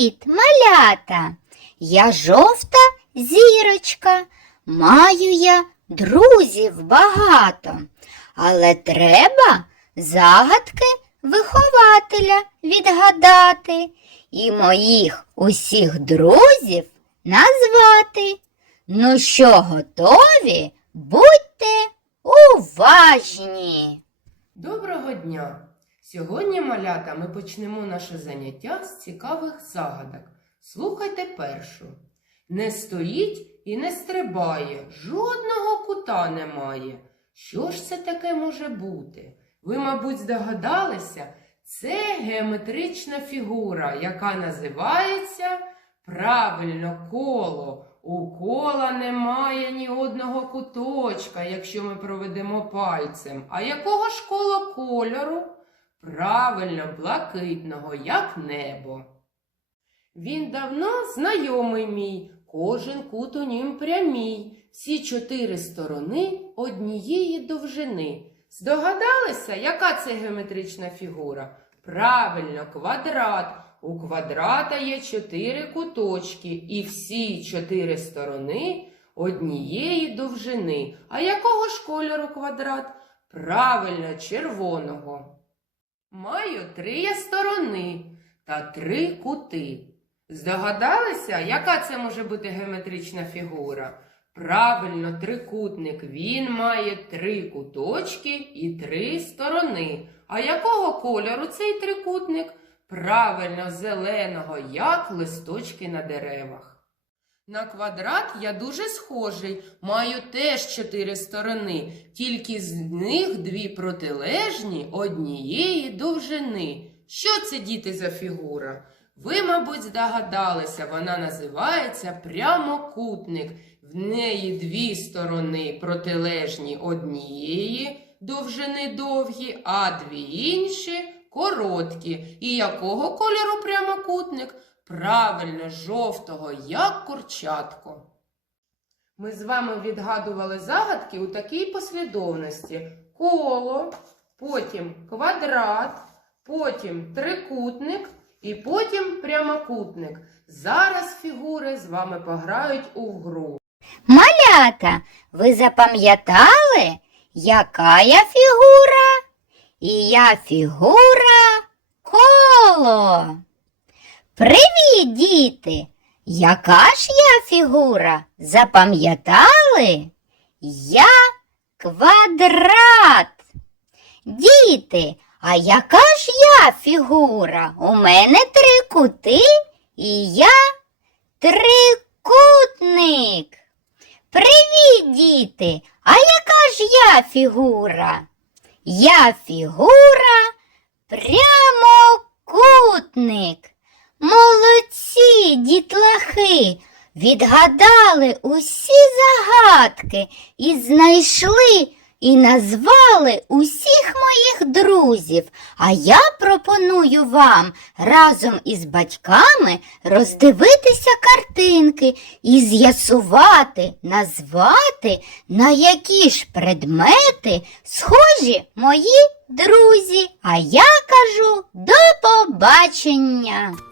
Привіт, малята! Я жовта зірочка. Маю я друзів багато, але треба загадки вихователя відгадати і моїх усіх друзів назвати. Ну що, готові? Будьте уважні! Доброго дня! Сьогодні, малята, ми почнемо наше заняття з цікавих загадок. Слухайте першу. Не стоїть і не стрибає, жодного кута немає. Що ж це таке може бути? Ви, мабуть, здогадалися, це геометрична фігура, яка називається правильно коло. У кола немає ні одного куточка, якщо ми проведемо пальцем. А якого ж коло кольору? Правильно, блакитного, як небо. Він давно знайомий мій, кожен кут у нім прямій, всі чотири сторони однієї довжини. Здогадалися, яка це геометрична фігура? Правильно, квадрат. У квадрата є чотири куточки, і всі чотири сторони однієї довжини. А якого ж кольору квадрат? Правильно, червоного. Маю три сторони та три кути. Здогадалися, яка це може бути геометрична фігура? Правильно, трикутник. Він має три куточки і три сторони. А якого кольору цей трикутник? Правильно, зеленого, як листочки на деревах. На квадрат я дуже схожий, маю теж чотири сторони, тільки з них дві протилежні однієї довжини. Що це, діти, за фігура? Ви, мабуть, здогадалися, вона називається прямокутник. В неї дві сторони протилежні однієї довжини довгі, а дві інші короткі. І якого кольору прямокутник? Правильно, жовтого, як курчатко. Ми з вами відгадували загадки у такій послідовності: коло, потім квадрат, потім трикутник і потім прямокутник. Зараз фігури з вами пограють у гру. Малята, ви запам'ятали, яка я фігура? І я фігура коло. Привіт, діти! Яка ж я фігура? Запам'ятали? Я квадрат. Діти, а яка ж я фігура? У мене три кути і я трикутник. Привіт, діти! А яка ж я фігура? Я фігура прямокутник. Молодці, дітлахи, відгадали усі загадки і знайшли і назвали усіх моїх друзів. А я пропоную вам разом із батьками роздивитися картинки і з'ясувати, назвати, на які ж предмети схожі мої друзі. А я кажу до побачення.